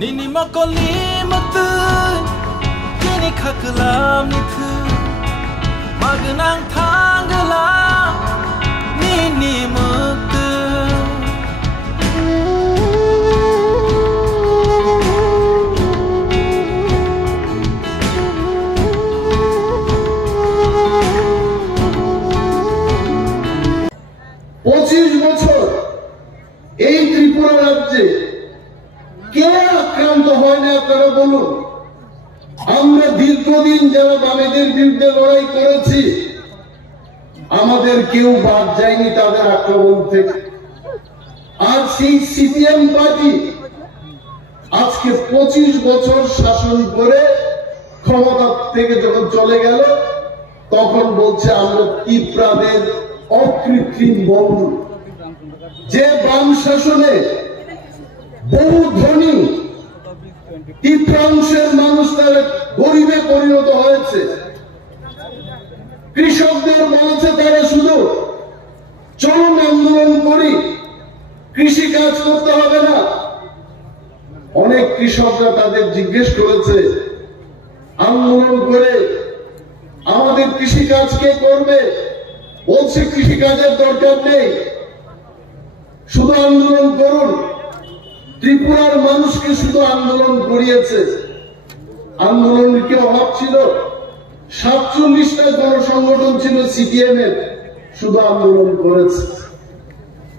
Nini makolimatu kini khaklam nithu magnang thanglam nini muktu বছর এই ত্রিপুরা রাজ্যে কে আক্রান্ত হয় না আপনারা বলুন। আমরা দীর্ঘদিন যারা বামেদের বিরুদ্ধে লড়াই করেছি আমাদের কেউ বাদ যায়নি তাদের আক্রমণ থেকে। আর সেই সিপিএম পার্টি আজকে 25 বছর শাসন করে ক্ষমতা থেকে যখন চলে গেল তখন বলছে আমরা ত্রিপুরাদের অকৃত্রিম বন্ধু। যে বাম শাসনে বহু ধনী ত্রিপ্রাংশের মানুষ তার গরিবে পরিণত হয়েছে। কৃষকদের বলেছে তারা শুধু চরম আন্দোলন করি, কৃষি কাজ করতে হবে না। অনেক কৃষকরা তাদের জিজ্ঞেস করেছে আন্দোলন করে আমাদের কৃষি কাজ কে করবে? বলছে কৃষি কাজের দরকার নেই, শুধু আন্দোলন করুন। ত্রিপুরার মানুষকে শুধু আন্দোলন করিয়েছে। আন্দোলনের কি অভাব ছিল? 47টা গণসংগঠন ছিল সিপিএম এর, শুধু আন্দোলন করেছে।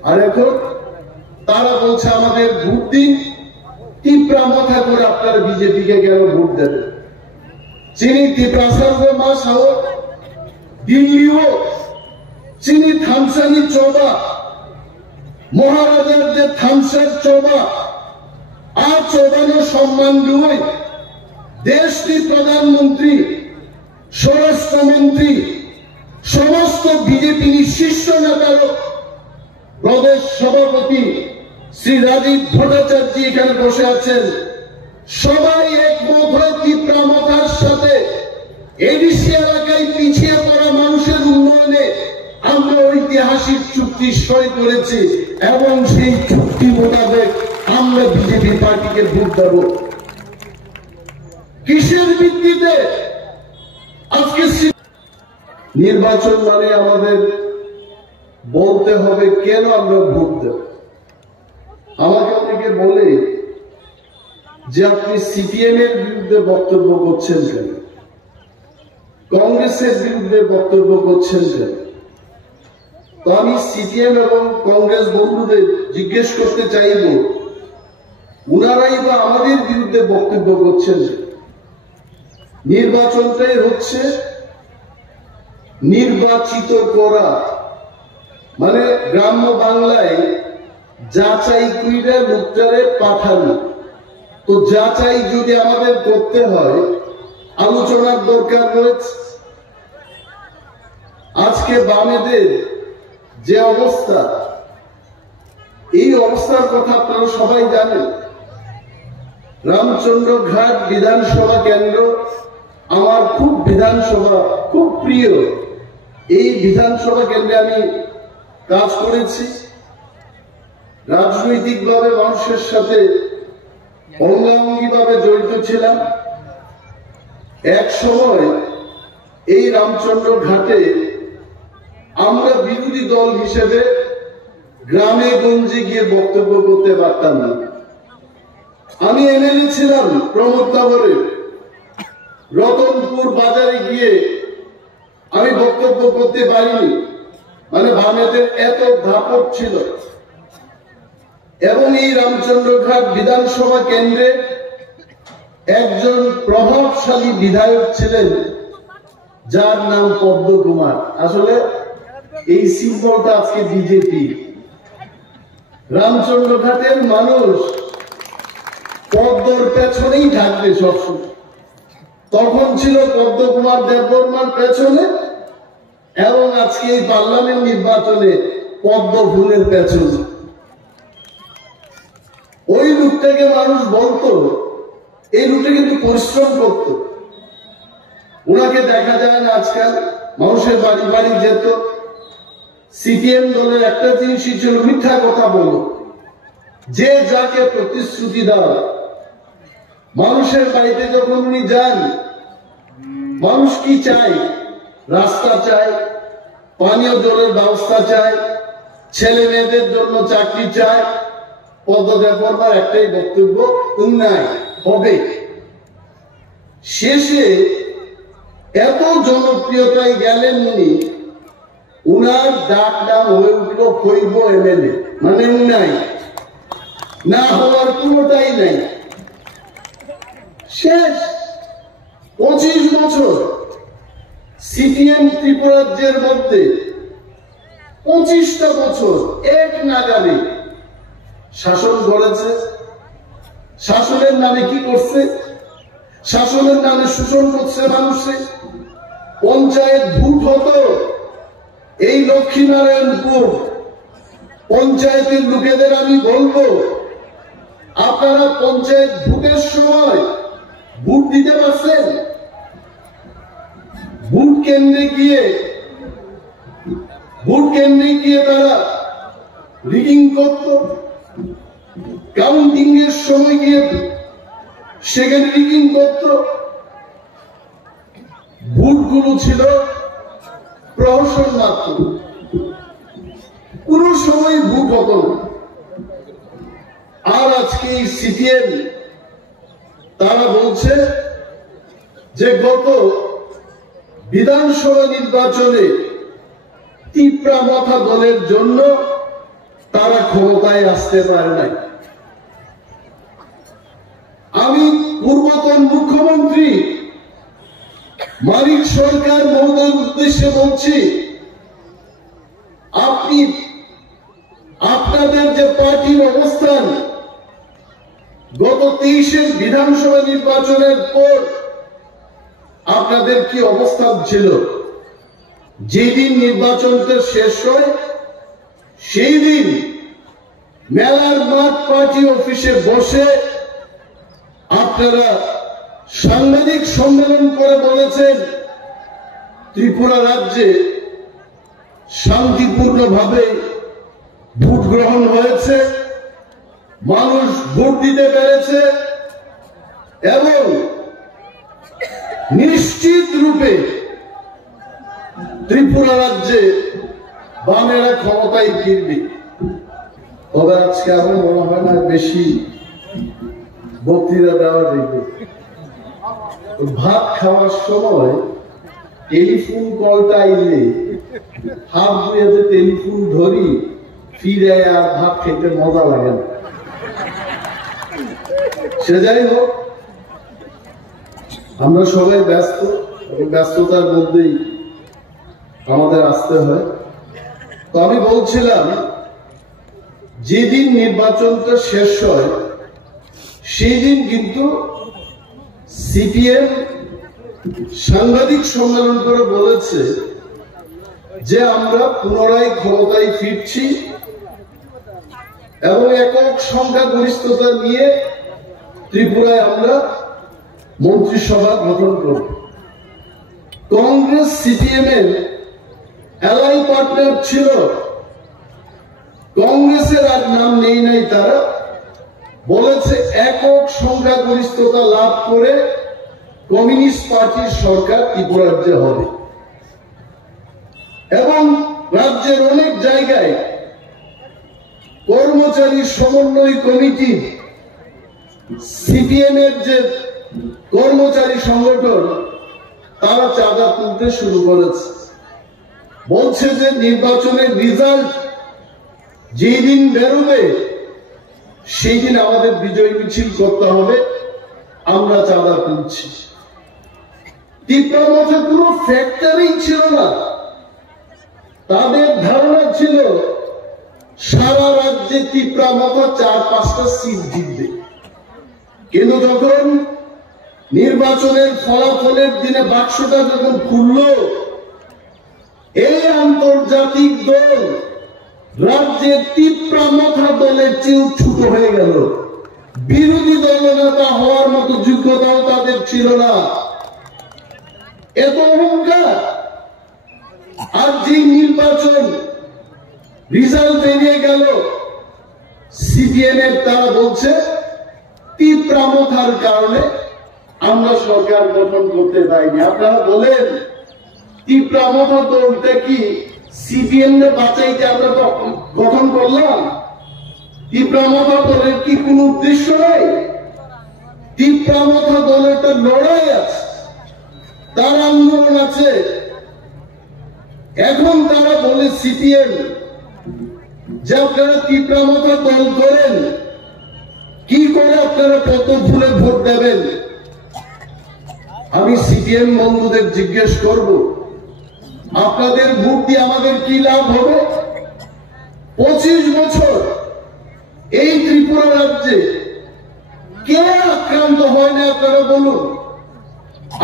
আর এখন তারা বলছে আমাদের ভোট দিন। ত্রিপুরা মাথা করে আপনারা বিজেপি কে কেন ভোট দেবেন? চিনি ত্রিপ্রাসার মাস হোক, দিল্লি হোক, চিনি থামসানি চৌবা, মহারাজার যে থামসার চৌবা আর চৌবানো সম্মান দুই দেশটির প্রধানমন্ত্রী, স্বরাষ্ট্রমন্ত্রী, সমস্ত বিজেপি শীর্ষ নেতার প্রদেশ সভাপতি শ্রী রাজীব ভট্টাচার্য এখানে বসে আছেন। সবাই একমত হয়ে ত্রিপুরা মাথার সাথে এডিসি এলাকায় পিছিয়ে পড়া মানুষের উন্নয়নে আমরা ঐতিহাসিক চুক্তি সই করেছি এবং সেই চুক্তি মোতাবেক আমরা বিজেপি পার্টিকে ভোট দেব। কিসের ভিত্তিতে? আজকে নির্বাচন মানে আমাদের বলতে হবে কেন আমরা ভোট দেব। আমাকে অনেকে বলে যে আপনি সিপিএম এর বিরুদ্ধে বক্তব্য করছেন কেন, কংগ্রেসের বিরুদ্ধে বক্তব্য করছেন কেন? তো আমি সিপিএম এবং কংগ্রেস বন্ধুদের জিজ্ঞেস করতে চাইব উনারাই বা আমাদের বিরুদ্ধে বক্তব্য করছেন। নির্বাচনটাই হচ্ছে নির্বাচিত করা, মানে গ্রাম্য বাংলায় যাচাই কইরা লোকটারে পাঠানো। তো যাচাই যদি আমাদের করতে হয় আলোচনার দরকার রয়েছে। আজকে বামেদের যে অবস্থা, এই অবস্থার কথা আপনারা সবাই জানেন। রামচন্দ্র ঘাট বিধানসভা কেন্দ্র আমার বিধানসভা খুব প্রিয়। এই বিধানসভা কেন্দ্রে আমি কাজ করেছি, রাজনৈতিকভাবে মানুষের সাথে অঙ্গাঙ্গিভাবে জড়িত ছিলাম। এক সময় এই রামচন্দ্র ঘাটে আমরা বিরোধী দল হিসেবে গ্রামে গঞ্জে গিয়ে বক্তব্য করতে পারতাম না। আমি এমএলএ ছিলাম প্রমোদনগরে, রতনপুর বাজারে গিয়ে আমি বক্তব্য করতে পারিনি, মানে বামেদের এত দাপট ছিল। এবং এই রামচন্দ্রঘাট বিধানসভা কেন্দ্রে একজন প্রভাবশালী বিধায়ক ছিলেন যার নাম পদ্মকুমার। আসলে এই সিম্বলটা আজকে বিজেপি। রামচন্দ্রঘাটের মানুষ পদ্মর পেছনেই থাকবে সবসময়। তখন ছিল পদ্মকুমার দেববর্মার পেছনে, এবং আজকে এই পার্লামেন্ট নির্বাচনে পদ্ম ফুলের পেছনে। ওই লোকটাকে মানুষ বলতো, এই লোকটা কিন্তু পরিশ্রম করত। ওনাকে দেখা যায় না আজকাল, মানুষের বাড়ি বাড়ি যেত। সিপিএম দলের একটা জিনিসই ছিল মিথ্যা কথা বলো। যে যাকে প্রতিশ্রুতি দাও মানুষের বাড়িতে যখন উনি যান, মানুষ কি চায়? রাস্তা চায়, পানীয় জলের ব্যবস্থা চায়, ছেলে মেয়েদের জন্য চাকরি চায়। পদত্যাগের একটাই বক্তব্য, উন্নয়ন হবে। শেষে এত জনপ্রিয়তায় গেলেন উনি, উনার ডাক নাম হয়ে উঠল খৈব এমএলএ, মানে উন্নয়ন না হওয়ার কোনোটাই নাই। শেষ 25 বছর সিপিএম ত্রিপুরা রাজ্যের মধ্যে 25টা বছর এক নাগালে শাসন করেছে। শাসনের নামে কি করছে? শাসনের নামে শোষণ করছে মানুষে। পঞ্চায়েত ভোট হতো এই লক্ষ্মীনারায়ণপুর পঞ্চায়েতের লোকেদের আমি বলবো, আপনারা পঞ্চায়েত ভোটের সময় ভোট দিতে পারছেন? ভোট কেন্দ্রে গিয়ে তারা রিডিং করত, কাউন্টিং এর সময় গিয়ে সেখানে রিডিং করত। ভোটগুলো ছিল প্রহসন মাত্র, কোন সময় ভোট হতো না। আর আজকে এই সিপিএম তারা বলছে যে গত বিধানসভা নির্বাচনে তিপ্রা মাথা দলের জন্য তারা ক্ষমতায় আসতে পারে নাই। আমি পূর্বতন মুখ্যমন্ত্রী মানিক সরকার মহোদয়ের উদ্দেশ্যে বলছি, আপনাদের যে পার্টির অবস্থান গত 23-এর বিধানসভা নির্বাচনের পর আপনাদের কি অবস্থান ছিল? যেদিন নির্বাচনটা শেষ হয় সেই দিন মেলার মাঠ পার্টি অফিসে বসে আপনারা সাংবাদিক সম্মেলন করে বলেছেন ত্রিপুরা রাজ্যে শান্তিপূর্ণভাবে ভোট গ্রহণ হয়েছে, মানুষ ভোট দিতে পেরেছে এবং নিশ্চিত রূপে ত্রিপুরা রাজ্যে বামেরা ক্ষমতায় ফিরবে। তবে আজকে আমার মনে হয় না বেশি বক্তৃতা দেওয়া যাবে। ভাত খাওয়ার সময় টেলিফোন কলটা আইলে হাত ধুয়ে যে টেলিফোন ধরি, ফিরে আর ভাত খেতে মজা লাগে না। সে যাই হোক, আমরা সবাই ব্যস্ত, ব্যস্ততার মধ্যেই আমাদের আসতে হয়। তো আমি বলছিলাম, যেদিন নির্বাচনটা শেষ হয় সেই দিন কিন্তু সিপিএম সাংবাদিক সম্মেলন করে বলেছে যে আমরা পুনরায় ক্ষমতায় ফিরছি এবং একক সংখ্যাগরিষ্ঠতা নিয়ে ত্রিপুরায় আমরা মন্ত্রিসভা গঠন করব। কংগ্রেস সিপিএম এর এলাই পার্টনার ছিল, কংগ্রেসের আর নাম নেই নাই, তারা বলেছে একক সংখ্যাগরিষ্ঠতা লাভ করে কমিউনিস্ট পার্টির সরকার ত্রিপুরা রাজ্যে হবে এবং রাজ্যের অনেক জায়গায় কর্মচারী সমন্বয় কমিটি, সিপিএম এর যে কর্মচারী সংগঠন, তারা চাঁদা তুলতে শুরু করেছে। বলছে যে নির্বাচনের রেজাল্ট যেই দিন বেরোবে সেই দিন আমাদের বিজয় মিছিল করতে হবে, আমরা চাঁদা তুলছি। ত্রিপুরার মধ্যে কোনো ফ্যাক্টরি ছিল না, তাদের ধারণা ছিল সারা রাজ্যে ত্রিপুরা মতো 4-5টা সিট জিতবে। কিন্তু যখন নির্বাচনের ফলাফলের দিনে বাক্সটা যখন খুলল, এই আন্তর্জাতিক দল রাজ্যের ত্রিপুরা মাথা দলের চেয়েও ছোট হয়ে গেল। বিরোধী দলনেতা হওয়ার মতো যোগ্যতাও তাদের ছিল না। এত অহংকার। আর যে নির্বাচন রেজাল্ট বেরিয়ে গেল, সিপিএম এর তারা বলছে তীব্রামথার কারণে আমরা সরকার গঠন করতে পারিনি। আপনারা বলেন তীব্রামথা দলটা কি সিপিএম কে বাঁচাইতে আমরা গঠন করলাম? তীব্রামথা দলের কি কোন উদ্দেশ্য নাই? তীব্রামথা দলের একটা লড়াই আছে, তার আন্দোলন আছে। এখন তারা বলে সিপিএম যে আপনারা তীব্রামথা দল করেন, কি করে আপনারা কত ফুলে ভোট দেবেন? আমি সিপিএম বন্ধুদের জিজ্ঞেস করব, আপনাদের ভোট দিয়ে আমাদের কি লাভ হবে? 25 বছর এই ত্রিপুরা রাজ্যে কে আক্রান্ত হয় না আপনারা বলুন?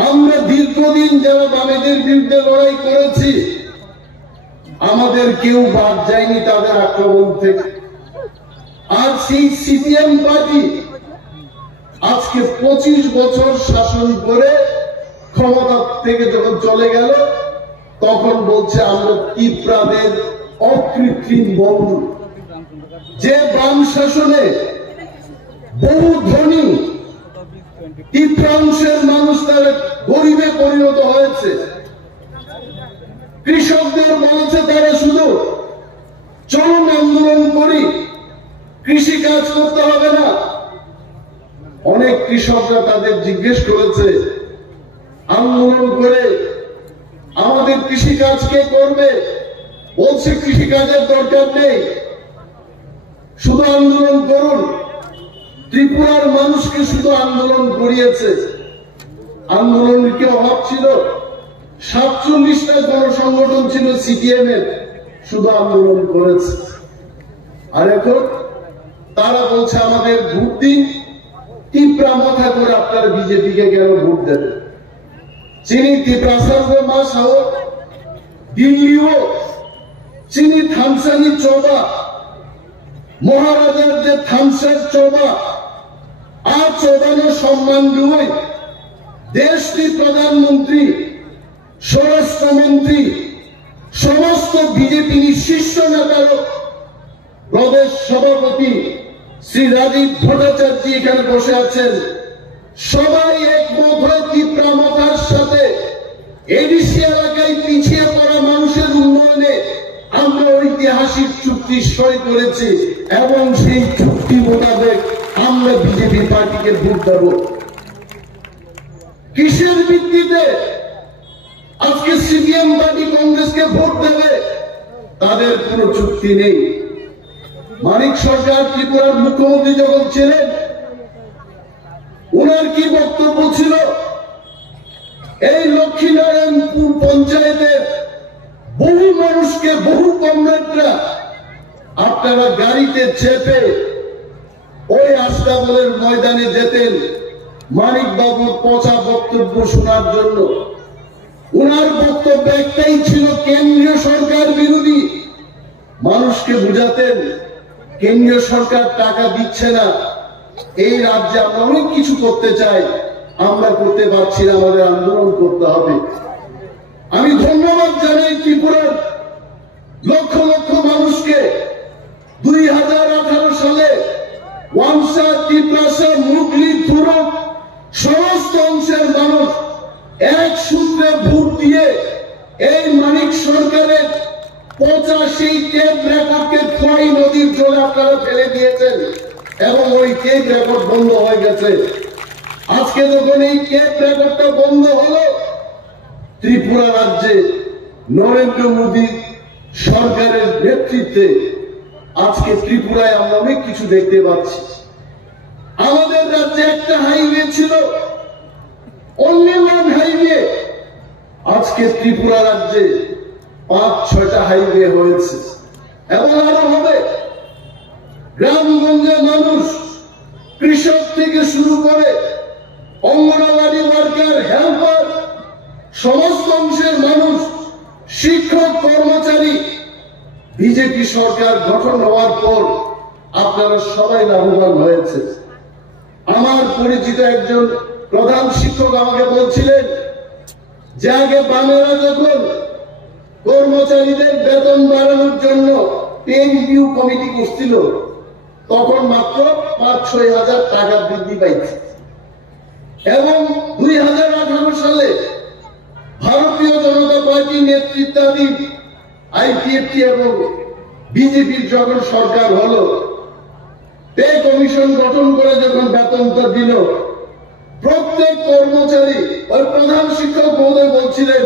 আমরা দীর্ঘদিন যারা বামেদের বিরুদ্ধে লড়াই করেছি, আমাদের কেউ বাদ যায়নি তাদের আক্রমণ থেকে। আর সেই সিপিএম পার্টি আজকে 25 বছর শাসন করে ক্ষমতা থেকে যখন চলে গেল, তখন বলছে আমরা তীব্রাদের অকৃত্রিম বন্ধু। যে বাম শাসনে বহু ধনী তীব্রাংশের মানুষ তার গরিবে পরিণত হয়েছে, কৃষকদের বলেছে তারা শুধু চরম আন্দোলন করি, কৃষি কাজ করতে হবে না। অনেক কৃষকরা তাদের জিজ্ঞেস করেছে আন্দোলন করে আমাদের কৃষি কাজ কে করবে? বলছে কৃষি কাজের দরকার নেই, শুধু আন্দোলন করুন। ত্রিপুরার মানুষকে শুধু আন্দোলন করিয়েছে। আন্দোলনের কি অভাব ছিল? 47টা গণসংগঠন ছিল সিপিএম এর, শুধু আন্দোলন করেছে। আর এখন তারা বলছে আমাদের ভোট দিন। তীব্রামথা করে আপনারা বিজেপি কে কেন ভোট দেবেন? চিনি তীব্রাচার্য মাস হোক, দিল্লি হোক, চিনি থামসানি চৌবা, মহারাজার যে থামসার চৌবা আর চৌবানো সম্মান রুই দেশটি প্রধানমন্ত্রী, স্বরাষ্ট্রমন্ত্রী, সমস্ত বিজেপি শীর্ষ নেতার প্রদেশ সভাপতি শ্রী রাজীব ভট্টাচার্য এখানে বসে আছেন। সবাই একমত হয়ে তীব্রামথার সাথে এডিসি এলাকায় পিছিয়ে পড়া মানুষের উন্নয়নে আমরা ঐতিহাসিক চুক্তি সই করেছি এবং সেই চুক্তি মোতাবেক আমরা বিজেপি পার্টিকে ভোট দেব। কিসের ভিত্তিতে আজকে সিপিএম পার্টি কংগ্রেসকে ভোট দেবে? তাদের কোনো চুক্তি নেই। মানিক সরকার ত্রিপুরার মুখ্যমন্ত্রী যখন ছিলেন, ওনার কি বক্তব্য ছিল? এই লক্ষ্মীনারায়ণপুর পঞ্চায়েতের বহু মানুষকে, বহু কমরেডরা আপনারা গাড়িতে চেপে ওই আস্তাবলের ময়দানে যেতেন মানিক বাবুর পচা বক্তব্য শোনার জন্য। ওনার বক্তব্য একটাই ছিল, কেন্দ্রীয় সরকার বিরোধী। মানুষকে বুঝাতেন কেন্দ্রীয় সরকার টাকা দিচ্ছে না, এই রাজ্যে আমরা অনেক কিছু করতে চাই, আমরা করতে পারছি না, আমাদের আন্দোলন করতে হবে। আমি ধন্যবাদ জানাই ত্রিপুরার লক্ষ লক্ষ মানুষকে। 2018 সালে ওয়াংসা, তিপ্রাসা, মুগলি, তুরক সমস্ত অংশের মানুষ এক সূত্রে ভোট দিয়ে এই মানিক সরকারের 85 টেপ রেকর্ডকে খোয়াই নদীর জলে আপনারা ফেলে দিয়েছেন এবং ওই টেপ রেকর্ড বন্ধ হয়ে গেছে। আজকে যখন এই টেপ রেকর্ডটা বন্ধ হলো, ত্রিপুরা রাজ্যে নরেন্দ্র মোদী সরকারের নেতৃত্বে আজকে ত্রিপুরায় আমরা অনেক কিছু দেখতে পাচ্ছি। আমাদের রাজ্যে একটা হাইওয়ে ছিল, অনলি ওয়ান হাইওয়ে। আজকে ত্রিপুরা রাজ্যে 5-6টা হাইওয়ে হয়েছে এবং আরো হবে। গ্রামগঞ্জের মানুষ, কৃষক থেকে শুরু করে অঙ্গনওয়াড়ি ওয়ার্কার, হেল্পার, সমস্ত অংশের মানুষ, শিক্ষক, কর্মচারী, বিজেপি সরকার গঠন হওয়ার পর আপনারা সবাই লাভবান হয়েছে। আমার পরিচিত একজন প্রধান শিক্ষক আমাকে বলছিলেন যে আগে বামেরা যখন কর্মচারীদের বেতন বাড়ানোর জন্য পে রিভিউ কমিটি করছিল, তখন মাত্র ৫-৬ হাজার টাকা বৃদ্ধি পাইছে। এবং ২০১৮ সালে ভারতীয় জনতা পার্টি নেতৃত্বাধীন আইপিএফটি এবং বিজেপির যখন সরকার হলো, পে কমিশন গঠন করে যখন বেতনটা দিল, প্রত্যেক কর্মচারী ওই প্রধান শিক্ষক মহোদয় বলছিলেন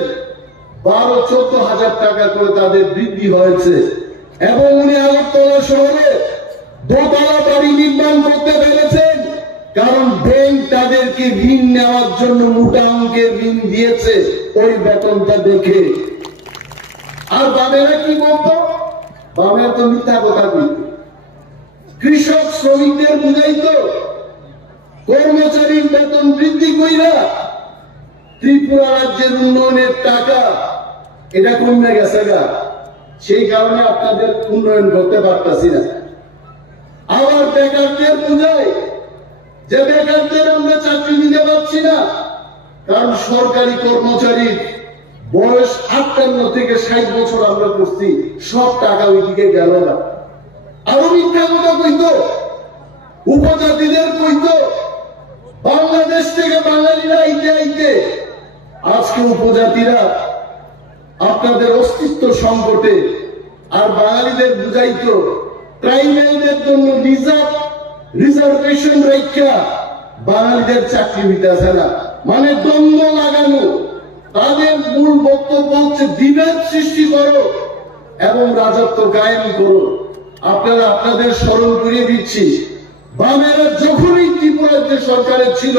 ১২-১৪ হাজার টাকা করে তাদের বৃদ্ধি হয়েছে। এবং উনি আগরতলা শহরে দোতলা বাড়ি নির্মাণ করতে পেরেছেন, কারণ ব্যাংক তাদেরকে ঋণ নেওয়ার জন্য মোটা অঙ্কের ঋণ দিয়েছে ওই বেতনটা দেখে। আর বামেরা কি করতো? বামেরা তো মিথ্যা কথা বলত। কৃষক শ্রমিকদের বুঝাইতো কর্মচারীর বেতন বৃদ্ধি কইরা ত্রিপুরা রাজ্যের উন্নয়নের টাকা এটা কমে গেছে গা, সেই কারণে আপনাদের উন্নয়ন করতে পারতাছি না। আবার বেকারদের বুঝায় যে বেকারদের আমরা চাকরি দিতে পারছি না, কারণ সরকারি কর্মচারীর বয়স ৫৮ থেকে ৬০ বছর আমরা করছি, সব টাকা ওইদিকে গেল না। আরো মিথ্যা কথা কইতো, উপজাতিদের কইতো বাংলাদেশ থেকে বাঙালিরা আইতে আইতে আজকে উপজাতিরা আপনাদের অস্তিত্ব সংকটে। আর বাঙালিদের বুঝাইতো ট্রাইবেলদের জন্য রিজার্ভেশন রেখা বাঙালিদের চাকরি দিতেছে না, মানে দ্বন্দ্ব লাগানো। তাদের মূল বক্তব্য হচ্ছে বিভেদ সৃষ্টি করো এবং রাজত্ব কায়েম করো। আপনারা আপনাদের স্মরণ করিয়ে দিচ্ছি, বামেরা যখনই ত্রিপুরার যে সরকারের ছিল,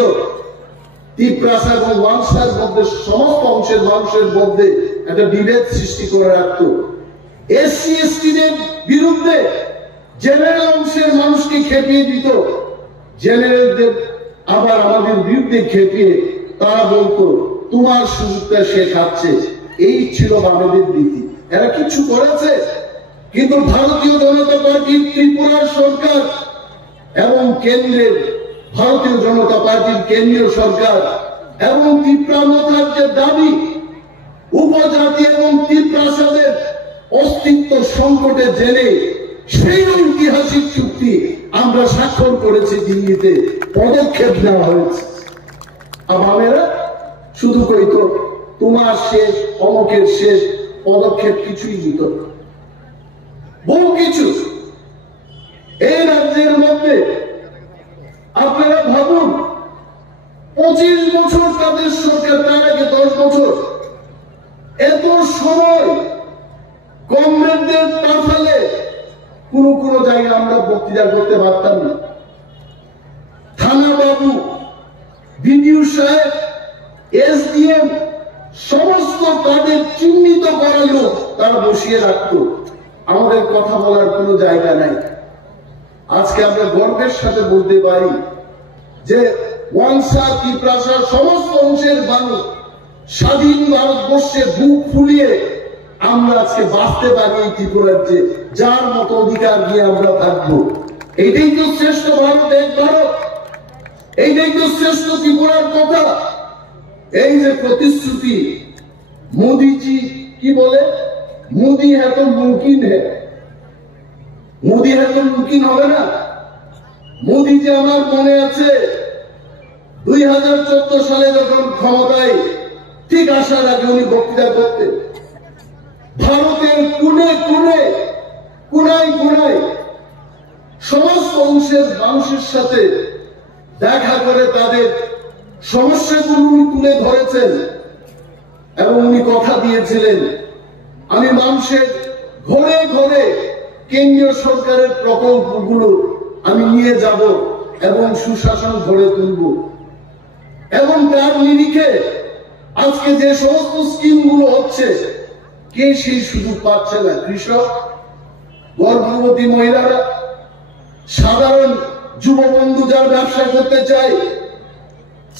ত্রিপ্রাসা এবং ওয়াংসার মধ্যে সমস্ত অংশের মানুষের মধ্যে একটা বিভেদ সৃষ্টি করে রাখত। এসসি এসটিদের বিরুদ্ধে জেনারেল অংশের মানুষকে খেপিয়ে দিত, জেনারেলদের আবার আমাদের বিরুদ্ধে খেপিয়ে তারা বলতো তোমার সুযোগটা সে খাচ্ছে। এই ছিল বামেদের নীতি। এরা কিছু করেছে? কিন্তু ভারতীয় জনতা পার্টির ত্রিপুরার সরকার এবং কেন্দ্রের ভারতীয় জনতা পার্টির কেন্দ্রীয় সরকার এবং ত্রিপ্রামতার যে দাবি, উপজাতি এবং ত্রিপ্রাসাদের অস্তিত্ব সংকটে জেনে সেই ঐতিহাসিক চুক্তি আমরা স্বাক্ষর করেছি দিল্লিতে, পদক্ষেপ নেওয়া হয়েছে। আমাদেরা শুধু কইতো তোমার শেষ, অমকের শেষ, পদক্ষেপ কিছুই দিত না। বহু কিছু এই রাজ্যের মধ্যে আপনারা ভাবুন, 25 বছর তাদের সরকার, তার আগে 10 বছর, এত সময় কমরেডদের তাফালে কোন জায়গায় আমরা বক্তৃতা করতে পারতাম না। থানা বাবু, বিডিও সাহেব, এসডিএম সমস্ত তাদের চিহ্নিত করা লোক তারা বসিয়ে রাখত, আমাদের কথা বলার কোনো জায়গা নাই। আজকে আমরা গর্বের সাথে বলতে পারি যে ওয়াংসা, ত্রিপ্রাসার সমস্ত অংশের মানুষ স্বাধীন ভারতবর্ষে বুক ফুলিয়ে আমরা আজকে বাঁচতে পারি এই ত্রিপুরাজ্যে, যার মতো অধিকার নিয়ে আমরা থাকবো। এইটাই তো শ্রেষ্ঠ ভারত, এক ভারত, এইটাই তো শ্রেষ্ঠ ত্রিপুরার কথা। এই যে প্রতিশ্রুতি, মোদিজি কি বলে, মোদি হ্যাঁ তো মুমকিন হ্যাঁ, মোদি হ্যাঁ তো মুমকিন হবে না। মোদি যে আমার মনে আছে 2014 সালে যখন ক্ষমতায় ঠিক আসার আগে উনি বক্তৃতা করতেন, ভারতের কোনায় সমস্ত অংশের মানুষের সাথে দেখা করে তাদের সমস্যাগুলো উনি তুলে ধরেছেন এবং উনি কথা দিয়েছিলেন আমি মানুষের ঘরে ঘরে কেন্দ্রীয় সরকারের প্রকল্পগুলো আমি নিয়ে যাব এবং সুশাসন গড়ে তুলব। এবং তার নিরিখে আজকে যে সমস্ত স্কিমগুলো হচ্ছে, কে সেই সুযোগ পাচ্ছে না? কৃষক, গর্ভবতী মহিলারা, সাধারণ যুববন্ধু যার ব্যবসা করতে চায়,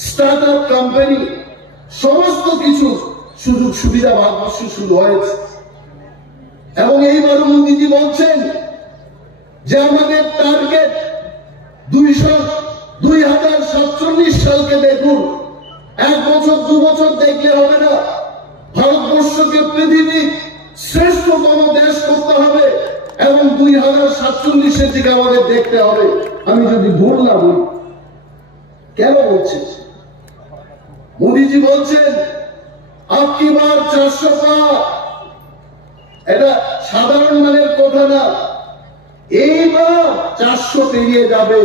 স্টার্ট আপ কোম্পানি, সমস্ত কিছু সুযোগ সুবিধা ভারতবর্ষে শুরু হয়েছে। এবং এইবার মোদীজি বলছেন যে আমাদের টার্গেট 2047 সালকে দেখুন, 1 বছর 2 বছর দেখলে হবে না, ভারতবর্ষকে পৃথিবীর শ্রেষ্ঠতম দেশ করতে হবে এবং 2047-এর দিকে আমাদের দেখতে হবে। আমি যদি ভুল না বলি, কেন বলছেন? মোদীজি বলছেন আপকি বার 400 পার, এটা সাধারণ মানের কথা না, এইবার 400 পেরিয়ে যাবে,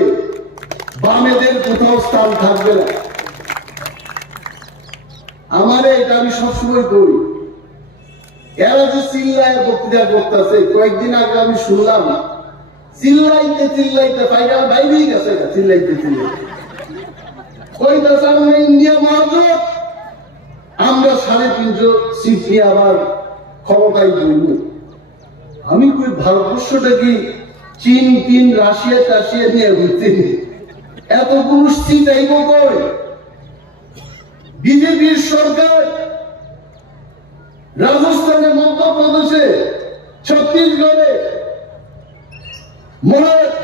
বামেদের কোথাও স্থান থাকবে না। আমারে এটা আমি সবসময় করি। এরা যে চিল্লায় বক্তৃতা করতেছে, কয়েকদিন আগে আমি শুনলাম চিল্লাইতে চিল্লাইতে ফাইনাল বাইরেই গেছে, চিল্লাইতে চিল্লাইতে কইতাছে আমরা ইন্ডিয়া মহাজোট, আমরা 350 সিট নিয়ে আবার ক্ষমতায় বলব। আমি কই ভারতবর্ষটা কি চীন তিন রাশিয়া টাশিয়া নিয়ে ঘুরতে এতগুলো সিট আইব কই? বিজেপির সরকার রাজস্থানে, মধ্যপ্রদেশে, ছত্তিশগড়ে,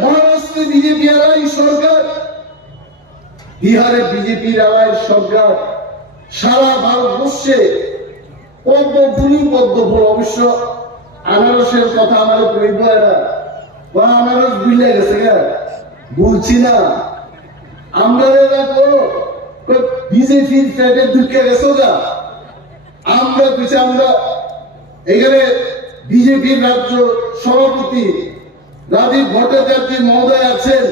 মহারাষ্ট্রে বিজেপি আলাই সরকার, বিহারে বিজেপির আলাই সরকার, সারা ভারতবর্ষে পদ্মফুল অবশ্য আনারসের কথা আমার কইব, এরা আনারস বুঝলে গেছে গা, বলছি না আমরা বিজেপির ফ্যাটে ঢুকে গেছো গা। আমরা কিছু আমরা এখানে বিজেপির রাজ্য সভাপতি রাজীব ভট্টাচার্য মহোদয় আছেন,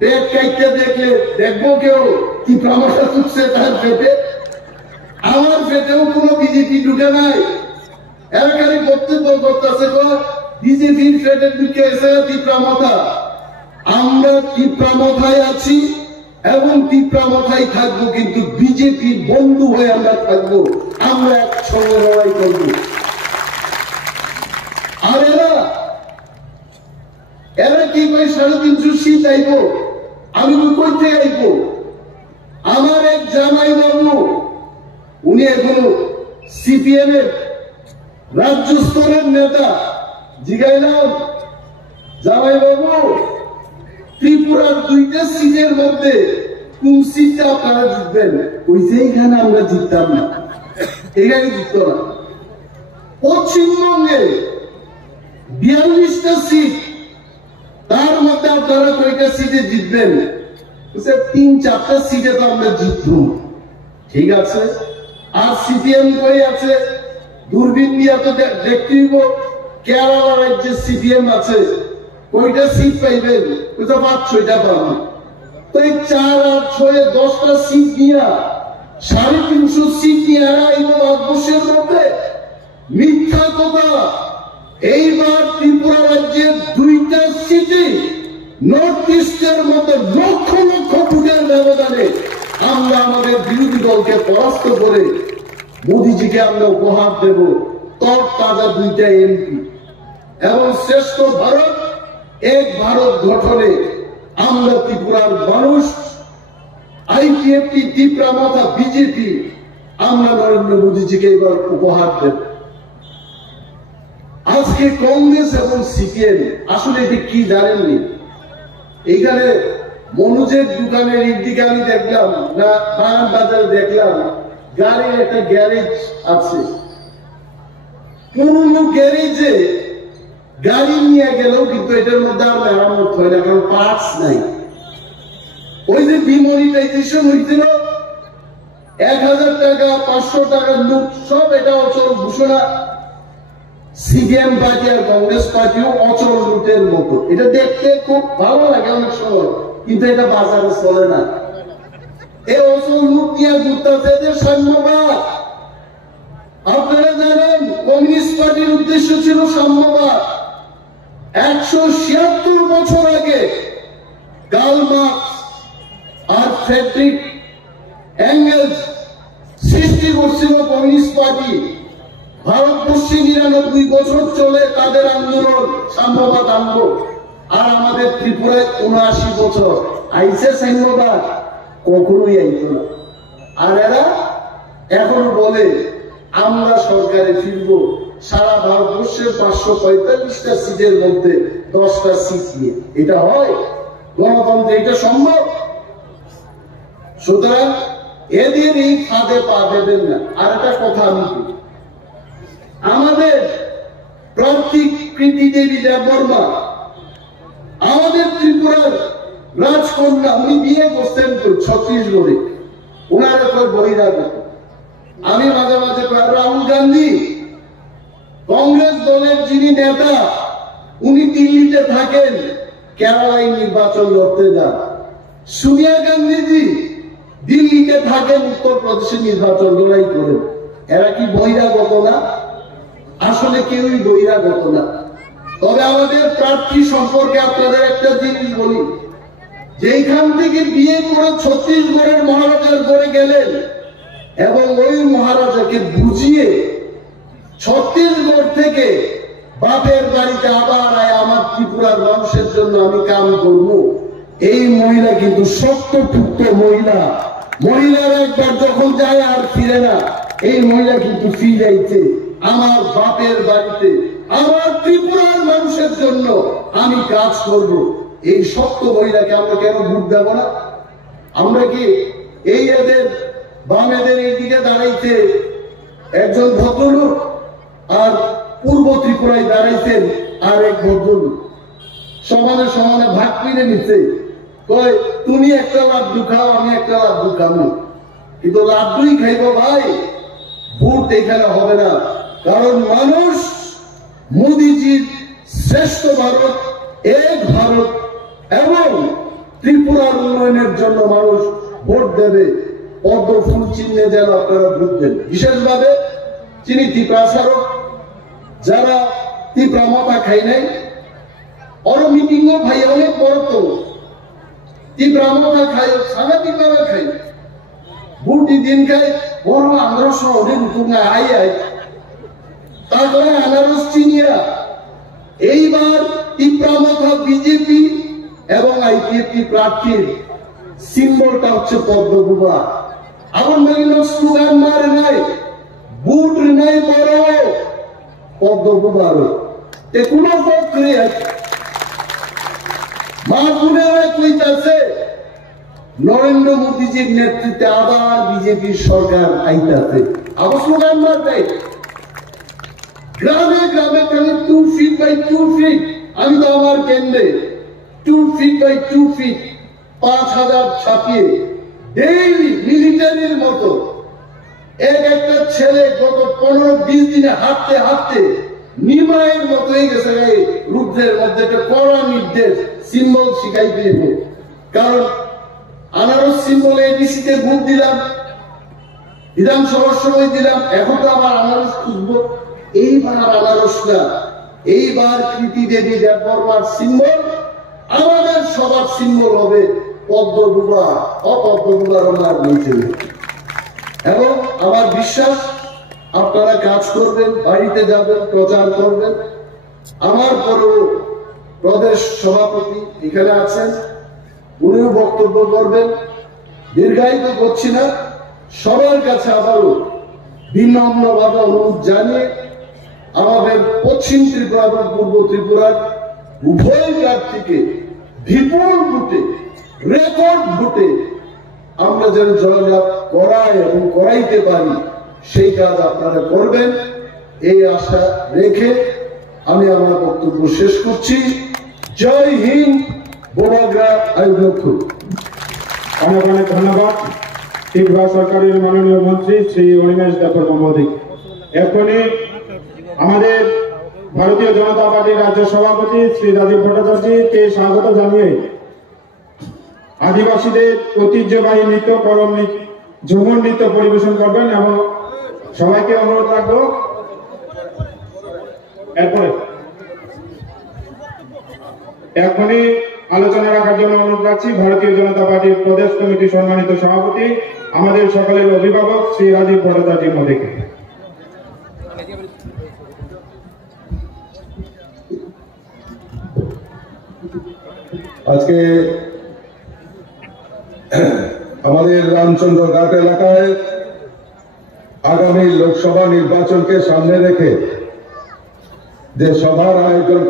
পেট কাইটে দেখলে দেখবো কেউ কি প্রমোশন উঠছে তার পেটে। আমার পেটেও কোনো বিজেপি ঢুকে নাই, এখানে বক্তব্য করতেছে বিজেপির পেটে ঢুকে এসে তীব্রামথা। আমরা তীব্রামথায় আছি এবং তীব্রামথায় থাকবো, কিন্তু বিজেপির বন্ধু হয়ে আমরা থাকবো, আমরা একসঙ্গে লড়াই করব। আর এরা কি কই 350 সিট আইব, আমি কইতে আইব। আমার এক জামাই বাবু, উনি এখন সিপিএম এর রাজ্য স্তরের নেতা, জিগাইলাম জামাই বাবু ত্রিপুরার 2টা সিটের মধ্যে কোন সিটটা আপনারা জিতবেন? কইছে এইখানে আমরা জিততাম না, এখানে জিততো না। পশ্চিমবঙ্গে 42টা সিট, তার মধ্যে আপনারা কয়টা সিটে জিতবেন? 3-4টা সিটে তো আমরা জিতবো, ঠিক আছে। আর সিপিএম কই আছে? দূরবীন দিয়ে তো দেখতেইব কেরালা রাজ্যে সিপিএম আছে, কয়টা সিট পাইবেন? 5-6টা পাবেন। তো এই 4 আর 6 10টা সিট নিয়ে 350 সিট নিয়ে এই ভারতবর্ষের মধ্যে মিথ্যা কথা। এইবার ত্রিপুরা রাজ্যের 2টা সিটে নর্থ ইস্টের মধ্যে লক্ষ লক্ষ ভোটের ব্যবধানে আমরা আমাদের বিরোধী দলকে পরাস্ত করে মোদীজিকে আমরা উপহার দেব তর তাজা 2টা এমপি। এবং শ্রেষ্ঠ ভারত, এক ভারত গঠনে আমরা ত্রিপুরার মানুষ, আইপিএফটি, তীব্রামথা, বিজেপি, আমরা নরেন্দ্র মোদীজিকে এবার উপহার দেব। আজকে কংগ্রেস এবং সিপিএম আসলে এটি কি জানেননি? এখানে মনোজের দোকানের দিকে আমি দেখলাম না, বাগান বাজারে দেখলাম গাড়ির একটা গ্যারেজ আছে। পুরনো গ্যারেজে গাড়ি নিয়ে গেলেও কিন্তু এটার মধ্যে আর মেরামত হয় না, কারণ পার্টস নাই। ওই যে ডিমনিটাইজেশন হয়েছিল, 1000 টাকা 500 টাকার লুট, সব এটা অচল ঘোষণা। সিপিএম পার্টি আর কংগ্রেস পার্টিও অচল লুটের মতো। এটা দেখতে খুব ভালো লাগে অনেক সময়, কিন্তু এটা বাজারে চলে না। এই অচল লুট নিয়ে ঘুরতেছে এদের সাম্যবাদ। আপনারা জানেন কমিউনিস্ট পার্টির উদ্দেশ্য ছিল সাম্যবাদ। 176 বছর আগে কার্ল মার্কস আর ফ্রেডরিক এঙ্গেলস সৃষ্টি করছিল কমিউনিস্ট পার্টি। ভারতবর্ষে 99 বছর চলে তাদের আন্দোলন, সাম্যবাদ আন্দোলন। আর আমাদের ত্রিপুরায় 79 বছর আইসে সাম্যবাদ, কখনোই আইত না। আর এরা এখন বলে আমরা সরকারে ফিরব, সারা ভারতবর্ষের 545টা সিটের মধ্যে 10টা সিট নিয়ে। এটা হয় গণতন্ত্রে? এটা সম্ভব? সুতরাং এদের এই ফাঁদে পা দেবেন না। আর একটা কথা আমি আমাদের প্রান্তিক কৃতি দেবী দেববর্মা আমাদের ত্রিপুরার রাজকন্যা, উনি বিয়ে করছেন তো ছত্তিশগড়ে, ওনার একটা বহিরাগ। আমি মাঝে মাঝে রাহুল গান্ধী কংগ্রেস দলের যিনি নেতা, উনি দিল্লিতে থাকেন, কেরালায় নির্বাচন লড়তে যান। সোনিয়া গান্ধীজি দিল্লিতে থাকেন, উত্তরপ্রদেশে নির্বাচন লড়াই করেন। এরা কি বহিরাগত না? আসলে কেউই বহিরাগত না। তবে আমাদের প্রার্থী সম্পর্কে আপনাদের একটা জিনিস বলি, যেখান থেকে বিয়ে করে ছত্তিশগড়ের মহারাজার করে গেলেন এবং ওই মহারাজাকে বুঝিয়ে ছত্তিশগড় থেকে বাপের বাড়িতে আবার আমার ত্রিপুরার মানুষের জন্য আমি কাম করব, এই মহিলা কিন্তু শক্তপুক্ত মহিলা। মহিলারা একবার যখন যায় আর ফিরে না। এই মহিলা কিন্তু ফিরাইছে আমার বাপের বাড়িতে, আমার ত্রিপুরার মানুষের জন্য আমি কাজ করব। এই শক্ত মহিলাকে আমরা কেন ভোট দেব না? আমরা কি এই এদের বামেদের এইদিকে দাঁড়াইতে একজন ভদ্রলোক, আর পূর্ব ত্রিপুরায় দাঁড়াইছেন আর এক ভদ্রলোক, সমানে সমানে ভাগ কিনে নিচ্ছে। কয় তুমি একটা লাড্ডু খাও, আমি একটা লাড্ডু খাবো, কিন্তু লাড্ডুই খাইব ভাই, ভোট এখানে হবে না। কারণ মানুষ মোদিজির শ্রেষ্ঠ ভারত, এক ভারত এবং ত্রিপুরার উন্নয়নের জন্য মানুষ ভোট দেবে। পদ্ম ফুল চিহ্নে যেন আপনারা ভোট দেন। বিশেষভাবে যিনি ত্রিপ্রাসারক, যারা ত্রিপুরা মাথা খাই নাই, ওর মিটিংও ভাই অনেক বড়, তো ত্রিপুরা মাথা খাই সাংঘাতিক ভাবে খাই, ভোটি দিন খাই বড় আনারস ওদের তুঙ্গা আই আই, তারপরে আনারস চিনিয়া। এইবার ত্রিপুরা মাথা বিজেপি এবং আইপিএফটি প্রার্থীর সিম্বলটা হচ্ছে পদ্মগুবা। আমার মেঘিন স্লোগান মারে নাই, বুট নাই, বড় পদ্মগুবার কোন প্রক্রিয়া মা বোনেরা কইতাছে নরেন্দ্র মোদীজির নেতৃত্বে আবার বিজেপির সরকার আইতাছে। আবার স্লোগান মারবে গ্রামে গ্রামে, কেন 2 ফিট বাই 2 ফিট, আমি তো আমার কেন্দ্রে 2 ফিট বাই 2 ফিট 5000 ছাপিয়ে ডেইলি মিলিটারির মতো এক একটা ছেলে গত 15-20 দিনে হাঁটতে হাঁটতে নিমায়ের মতো হয়ে গেছে। রুদ্রের মধ্যে একটা কড়া নির্দেশ, সিম্বল শিখাই দিব। কারণ আনারস সিম্বল এডিসিতে ভোট দিলাম, বিধানসভার সময় দিলাম, এখন তো আমার আনারস খুঁজবো। এইবার আনারস না, এইবার কৃতি দেবী দেববর্মার সিম্বল, আমাদের সবার সিম্বল হবে পদ্মগুবা। অপদ্মগুবার আমার নিচে। এবং আমার বিশ্বাস আপনারা কাজ করবেন, বাড়িতে যাবেন, প্রচার করবেন। আমার পরেও প্রদেশ সভাপতি এখানে আছেন, উনিও বক্তব্য করবেন। দীর্ঘায়িত করছি না, সবার কাছে আবারও বিনম্রভাবে অনুরোধ জানিয়ে আমাদের পশ্চিম ত্রিপুরা এবং পূর্ব ত্রিপুরার উভয় প্রার্থীকে বিপুল ভোটে, রেকর্ড ভোটে আমরা যেন জয়লাভ করাই এবং করাইতে পারি, সেই কাজ আপনারা করবেন, এই আশা রেখে আমি আমার বক্তব্য শেষ করছি। জয় হিন্দ, বোবাগ্রা আয়োজক। অনেক অনেক ধন্যবাদ ত্রিপুরা সরকারের মাননীয় মন্ত্রী শ্রী অনিমেষ দেববর্মা মোদী। এখনই আমাদের ভারতীয় জনতা পার্টির রাজ্য সভাপতি শ্রী রাজীব ভট্টাচার্যকে স্বাগত জানিয়ে আদিবাসীদের ঐতিহ্যবাহী নৃত্য করম ঝুমুর নৃত্য পরিবেশন করবেন এবং সবাইকে অনুরোধ রাখবো। এরপরে এখনই আলোচনা রাখার জন্য অনুরোধ রাখছি ভারতীয় জনতা পার্টির প্রদেশ কমিটির সম্মানিত সভাপতি, আমাদের সকলের অভিভাবক শ্রী রাজীব ভট্টাচার্য মোদীকে। আজকে আমাদের রামচন্দ্র ঘাট এলাকায় আগামী লোকসভা নির্বাচনকে সামনে রেখে যে সভার আয়োজন